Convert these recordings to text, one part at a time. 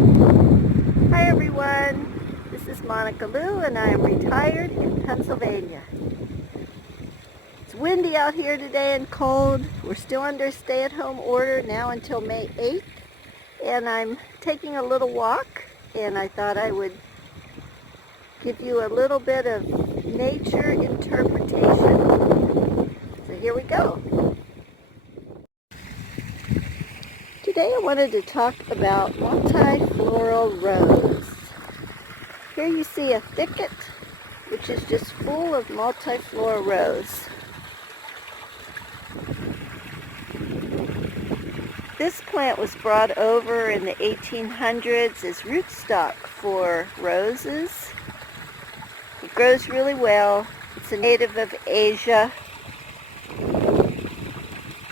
Hi everyone, this is Monica Lou and I am retired in Pennsylvania. It's windy out here today and cold. We're still under stay-at-home order now until May 8th, and I'm taking a little walk, and I thought I would give you a little bit of nature interpretation. So here we go. Today I wanted to talk about multifloral rose. Here you see a thicket which is just full of multiflora rose. This plant was brought over in the 1800s as rootstock for roses. It grows really well. It's a native of Asia.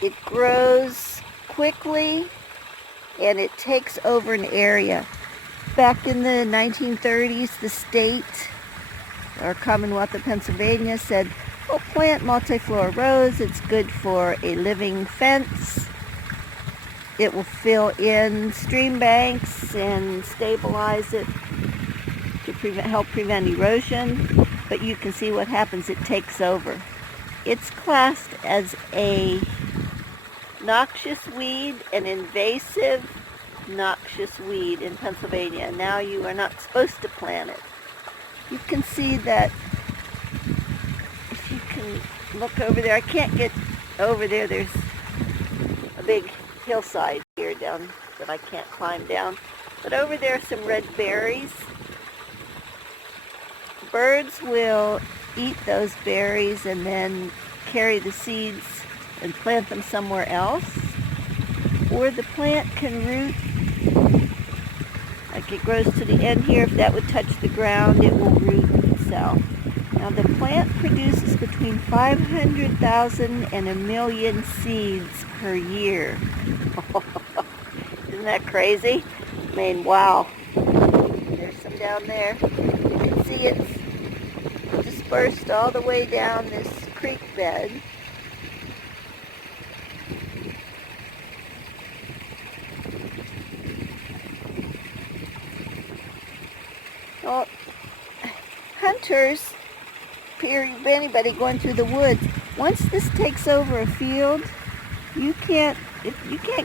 It grows quickly and it takes over an area. Back in the 1930s, the state, or Commonwealth of Pennsylvania, said, "Oh, plant multiflora rose. It's good for a living fence. It will fill in stream banks and stabilize it to help prevent erosion." But you can see what happens. It takes over. It's classed as a noxious weed, an invasive noxious weed in Pennsylvania, and now you are not supposed to plant it. You can see that, if you can look over there, I can't get over there, there's a big hillside here down that I can't climb down, but over there are some red berries. Birds will eat those berries and then carry the seeds and plant them somewhere else, or the plant can root. Like it grows to the end here. If that would touch the ground, it will root itself. Now the plant produces between 500,000 and 1,000,000 seeds per year. Isn't that crazy? I mean, wow. There's some down there. You can see it's dispersed all the way down this creek bed. Well, hunters, anybody going through the woods, once this takes over a field, you can't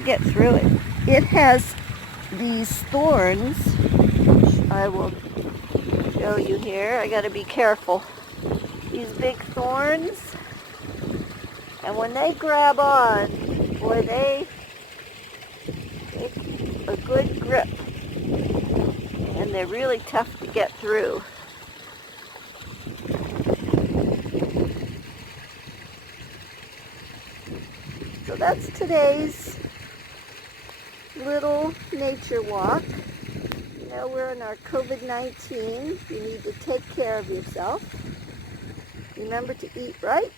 get through it. It has these thorns, which I will show you here. I got to be careful. These big thorns, and when they grab on, boy, they take a good grip. And they're really tough to get through. So that's today's little nature walk. You know, we're in our COVID-19. You need to take care of yourself. Remember to eat right.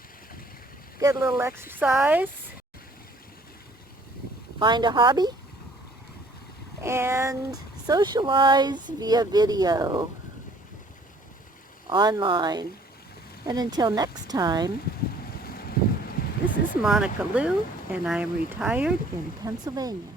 Get a little exercise. Find a hobby. And socialize via video online. And until next time, this is Monica Lou, and I am retired in Pennsylvania.